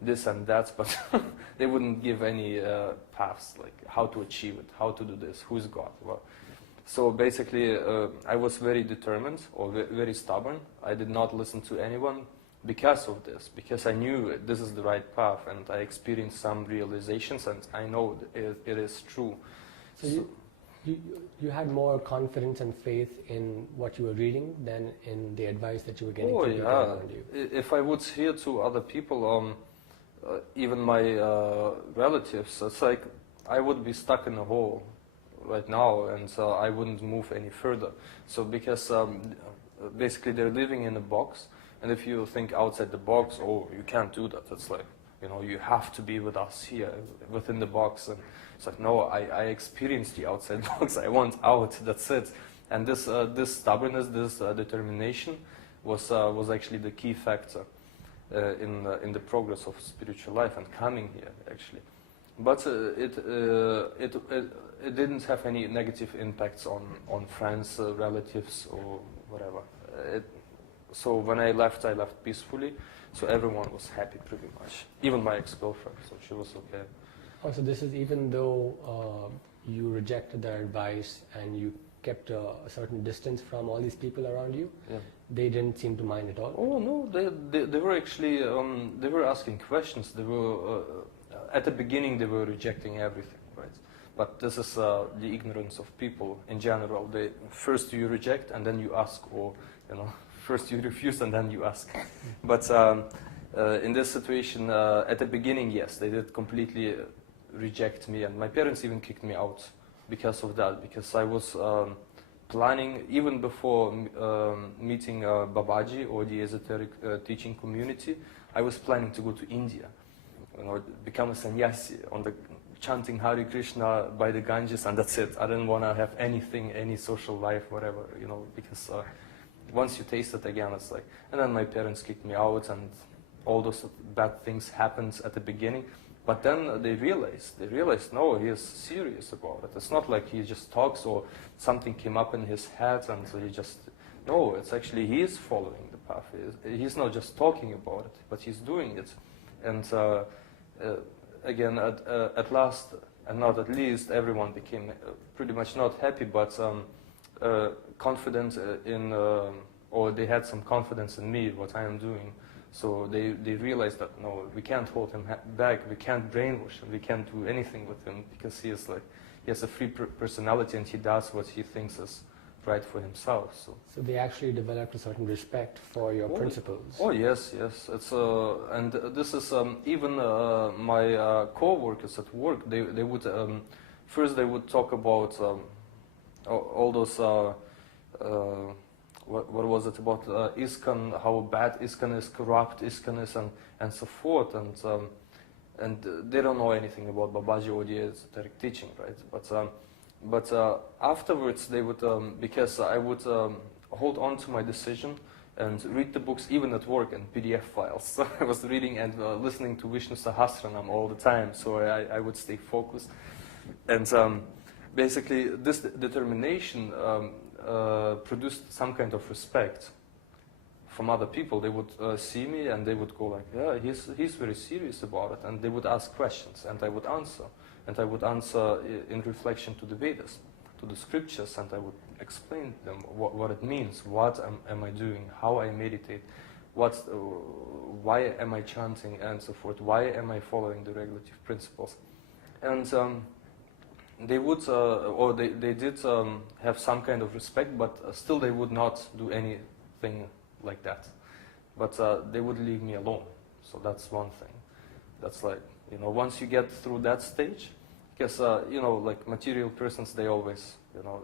this and that, but they wouldn't give any paths, like how to achieve it, how to do this, who's God. Well, so basically, I was very determined, or very stubborn. I did not listen to anyone because of this, because I knew this is the right path, and I experienced some realizations, and I know it is true. So you had more confidence and faith in what you were reading than in the advice that you were getting from people around you. If I would hear to other people, even my relatives, it's like I would be stuck in a hole right now, and I wouldn't move any further. So because basically they're living in a box, and if you think outside the box, oh, you can't do that. It's like, you know, you have to be with us here within the box. And it's like, no, I experienced the outside box. I want out. That's it. And this stubbornness, this determination was actually the key factor in the progress of spiritual life and coming here, actually. But it didn't have any negative impacts on friends, relatives, or whatever. So when I left peacefully. So everyone was happy pretty much. Even my ex-girlfriend, so she was okay. Oh, so this is even though you rejected their advice and you kept a certain distance from all these people around you, yeah. They didn't seem to mind at all? Oh no, they were actually, they were asking questions. They were, at the beginning they were rejecting everything, right? But this is the ignorance of people in general. First you reject and then you ask, or, you know, first you refuse and then you ask. But in this situation, at the beginning, yes, they did completely reject me, and my parents even kicked me out because of that, because I was planning, even before meeting Babaji or the esoteric teaching community, I was planning to go to India, you know, become a sannyasi, chanting Hare Krishna by the Ganges, and that's it. I didn't want to have anything, any social life, whatever, you know, because once you taste it again, it's like, and then my parents kicked me out, and all those bad things happened at the beginning. But then they realized, no, he is serious about it. It's not like he just talks or something came up in his head and so he just, no, it's actually he is following the path. He's not just talking about it, but he's doing it. And again, at last, and not at least, everyone became pretty much not happy, but confident in, or they had some confidence in me, what I am doing. So they realized that, no, we can't hold him back, we can't brainwash him, we can't do anything with him, because he has a free personality and he does what he thinks is right for himself. So they actually developed a certain respect for your principles. Oh yes. It's and this is even my co-workers at work. They would first they would talk about all those. What was it about ISKCON, how bad ISKCON is, corrupt ISKCON is, and so forth, and they don't know anything about Babaji or the esoteric teaching, right? But afterwards they would, because I would hold on to my decision and read the books even at work in PDF files. So I was reading and listening to Vishnu Sahasranam all the time, so I would stay focused. And basically this determination produced some kind of respect from other people. They would see me and they would go like, yeah, he's very serious about it, and they would ask questions and I would answer, and I would answer in reflection to the Vedas, to the scriptures, and I would explain to them what it means, what am I doing, how I meditate, why am I chanting, and so forth, why am I following the regulative principles. And they would, or they did have some kind of respect, but still they would not do anything like that. But they would leave me alone. So that's one thing. That's like, you know, once you get through that stage, because, you know, like material persons, they always, you know,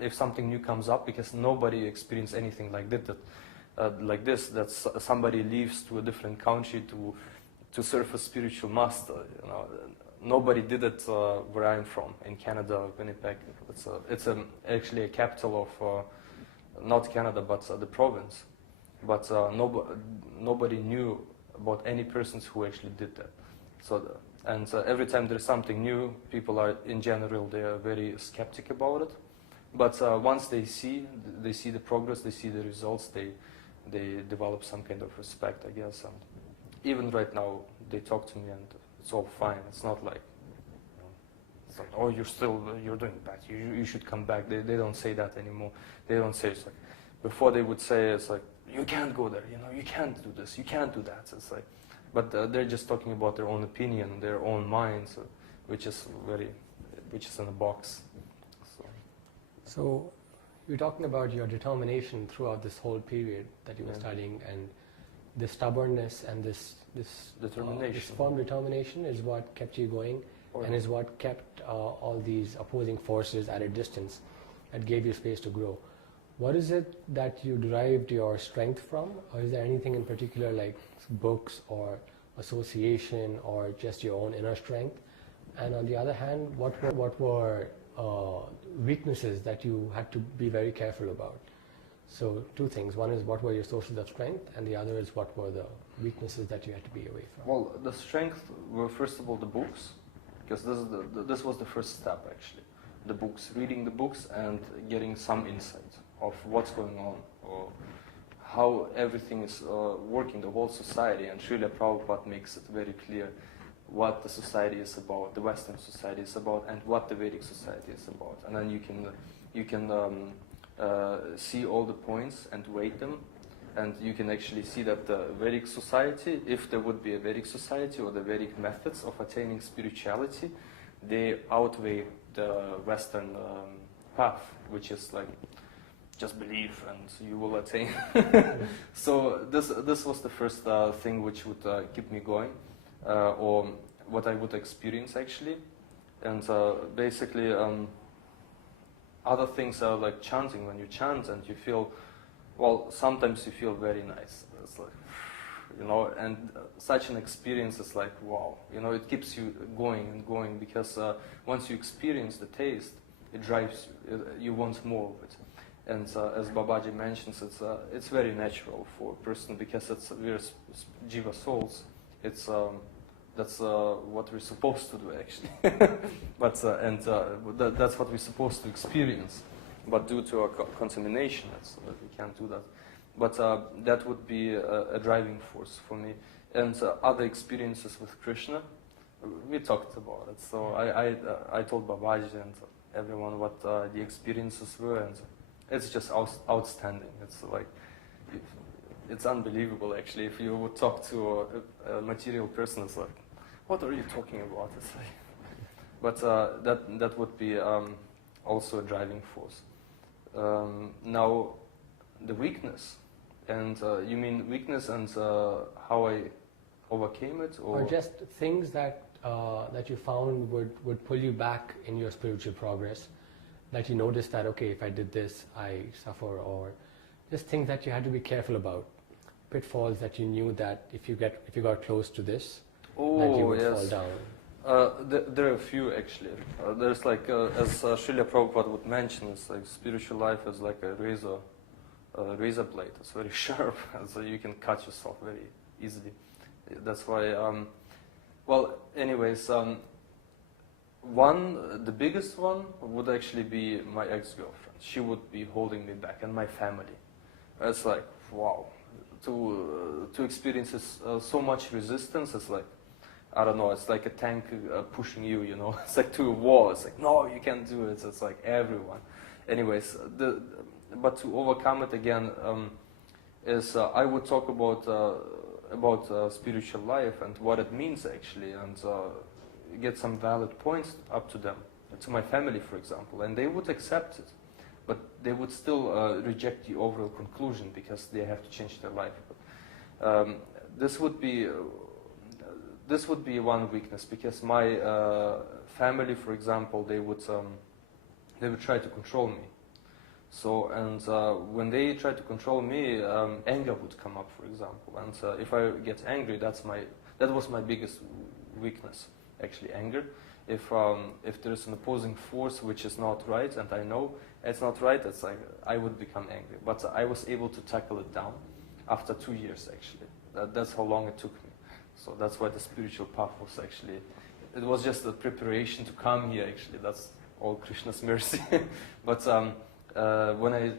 if something new comes up, because nobody experienced anything like this, that somebody leaves to a different country to serve a spiritual master, you know. Nobody did it where I'm from, in Canada, Winnipeg. It's actually a capital of, not Canada, but the province. But nobody knew about any persons who actually did that. So, every time there's something new, people are, in general, they are very skeptic about it. But once they see the progress, they see the results, they develop some kind of respect, I guess. And even right now, they talk to me and it's all fine. It's not like, it's like, oh, you're doing bad. You should come back. They don't say that anymore. They don't say, it's like, before they would say, it's like, you can't go there, you can't do this, you can't do that. It's like, but they're just talking about their own opinion, their own minds, which is in a box. So you're talking about your determination throughout this whole period that you were studying, and this stubbornness and this determination. This firm determination is what kept you going, and is what kept all these opposing forces at a distance, and gave you space to grow. What is it that you derived your strength from, or is there anything in particular, like books or association or just your own inner strength? And on the other hand, what were weaknesses that you had to be very careful about? So two things. One is what were your sources of strength, and the other is what were the weaknesses that you had to be away from? Well, the strength were first of all the books, because this was the first step actually. The books, reading the books and getting some insight of what's going on, or how everything is working, the whole society. And Srila Prabhupada makes it very clear what the society is about, the Western society is about, and what the Vedic society is about. And then you can see all the points and weight them, and you can actually see that the Vedic society, if there would be a Vedic society, or the Vedic methods of attaining spirituality, they outweigh the Western path, which is like, just believe and you will attain. So this was the first thing which would keep me going, or what I would experience actually. And basically other things are like chanting. When you chant and you feel, well, sometimes you feel very nice. It's like, and such an experience is like, wow, it keeps you going and going, because once you experience the taste, it drives you, you want more of it. And as Babaji mentions, it's very natural for a person, because we're jiva souls. That's what we're supposed to do actually. But that's what we're supposed to experience. But due to our contamination, we can't do that. But that would be a driving force for me. And other experiences with Krishna, we talked about it. So I told Babaji and everyone what the experiences were, and it's just outstanding. It's like, it's unbelievable actually. If you would talk to a material person, it's like, what are you talking about? It's like, but that would be also a driving force. Now, the weakness, and you mean weakness and how I overcame it, or just things that that you found would pull you back in your spiritual progress, that you noticed that, okay, if I did this, I suffer, or just things that you had to be careful about, pitfalls that you knew that if you got close to this, that you would fall down. There are a few actually. There's like, as Srila Prabhupada would mention, it's like spiritual life is like a razor blade. It's very sharp, so you can cut yourself very easily. That's why. Well, anyways, the biggest one would actually be my ex-girlfriend. She would be holding me back, and my family. It's like, wow, to experience so much resistance. It's like, I don't know, it's like a tank pushing you, It's like to a wall. It's like, no, you can't do it. It's like everyone. Anyways, but to overcome it again, is I would talk about spiritual life and what it means actually, and get some valid points up to them, to my family, for example, and they would accept it, but they would still reject the overall conclusion because they have to change their life. But, this would be one weakness, because my family, for example, they would try to control me. So, and when they try to control me, anger would come up, for example. And if I get angry, that was my biggest weakness, actually, anger. If there's an opposing force which is not right, and I know it's not right, it's like I would become angry. But I was able to tackle it down after 2 years, actually. That's how long it took me. So that's why the spiritual path was actually, it was just a preparation to come here, actually. That's all Krishna's mercy. But when I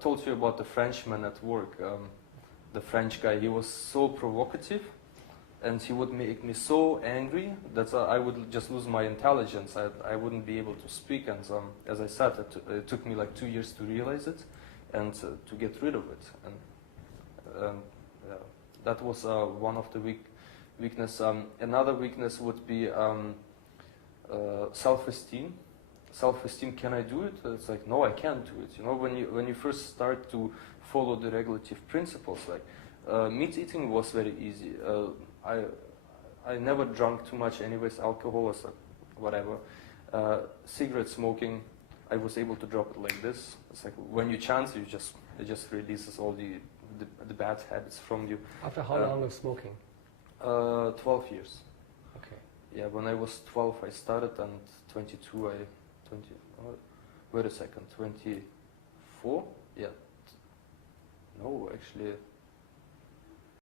told you about the Frenchman at work, the French guy, he was so provocative. and he would make me so angry that I would just lose my intelligence. I wouldn't be able to speak, and as I said, it took me like 2 years to realize it and to get rid of it. And yeah, that was one of the weakness. Another weakness would be self-esteem. Self-esteem, can I do it? It's like, no, I can't do it. You know, when you first start to follow the regulative principles, like meat eating was very easy. I never drank too much anyways, alcohol or whatever. Cigarette smoking, I was able to drop it like this. It's like when you chance, it just releases all the bad habits from you. After how long of smoking? 12 years. Okay. Yeah, when I was 12 I started, and 22 wait a second, 24? Yeah. No, actually